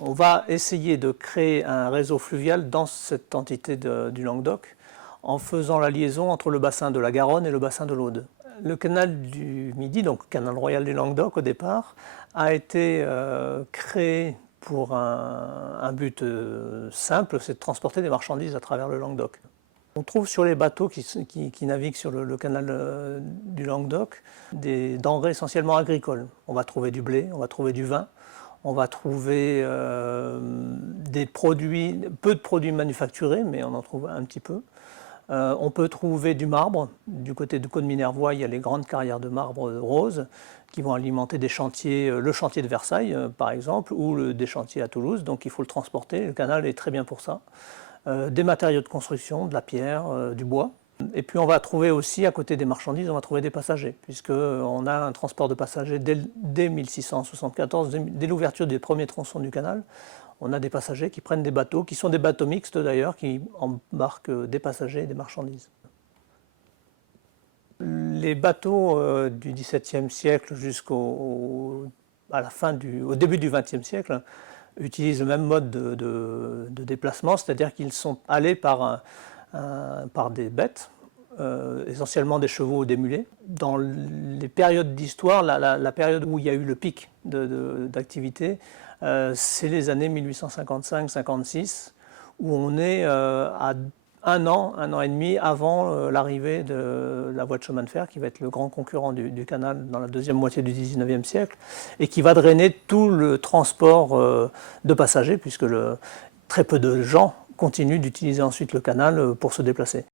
On va essayer de créer un réseau fluvial dans cette entité du Languedoc en faisant la liaison entre le bassin de la Garonne et le bassin de l'Aude. Le canal du Midi, donc le canal royal du Languedoc au départ, a été créé pour un but simple, c'est de transporter des marchandises à travers le Languedoc. On trouve sur les bateaux qui naviguent sur le canal du Languedoc des denrées essentiellement agricoles. On va trouver du blé, on va trouver du vin, on va trouver peu de produits manufacturés, mais on en trouve un petit peu. On peut trouver du marbre. Du côté de Caunes-Minervois, il y a les grandes carrières de marbre rose qui vont alimenter des chantiers, le chantier de Versailles par exemple, ou des chantiers à Toulouse, donc il faut le transporter. Le canal est très bien pour ça. Des matériaux de construction, de la pierre, du bois. Et puis on va trouver aussi, à côté des marchandises, on va trouver des passagers, puisqu'on a un transport de passagers dès 1674, dès l'ouverture des premiers tronçons du canal. On a des passagers qui prennent des bateaux, qui sont des bateaux mixtes d'ailleurs, qui embarquent des passagers et des marchandises. Les bateaux du XVIIe siècle au début du XXe siècle utilisent le même mode de déplacement, c'est-à-dire qu'ils sont allés par des bêtes, essentiellement des chevaux ou des mulets. Dans les périodes d'histoire, la période où il y a eu le pic d'activité, c'est les années 1855-56, où on est à un an et demi avant l'arrivée de la voie de chemin de fer, qui va être le grand concurrent du canal dans la deuxième moitié du XIXe siècle, et qui va drainer tout le transport de passagers, puisque très peu de gens continuent d'utiliser ensuite le canal pour se déplacer.